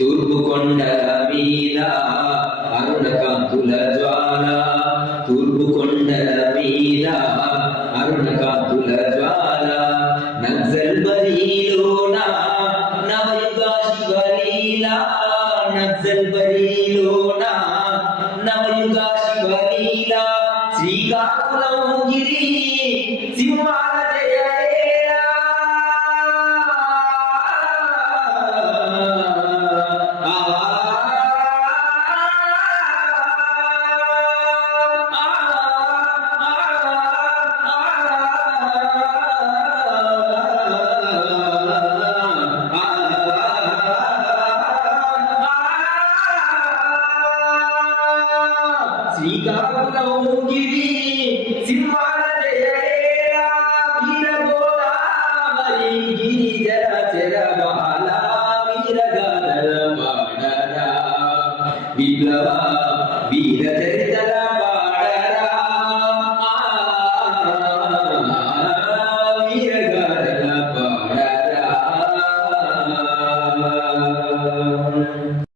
తూర్పు కొండల మీద అరుణ కాంతుల జ్వాల, తూర్పు కొండల మీద అరుణ కాంతుల జ్వాల, నక్సల్ బరిలోన నవయుగ శివలీల, నక్సల్ బరిలోన నవయుగ శివలీల, శ్రీకాకుళం గిరి సింహాల జయలేల, శ్రీకాకుళం గిరి సింహాల జయలేల, వీరగోదావరి గిరిజల చెరబాల, వీరగాథల పాడరా విప్లవ వీర చరితల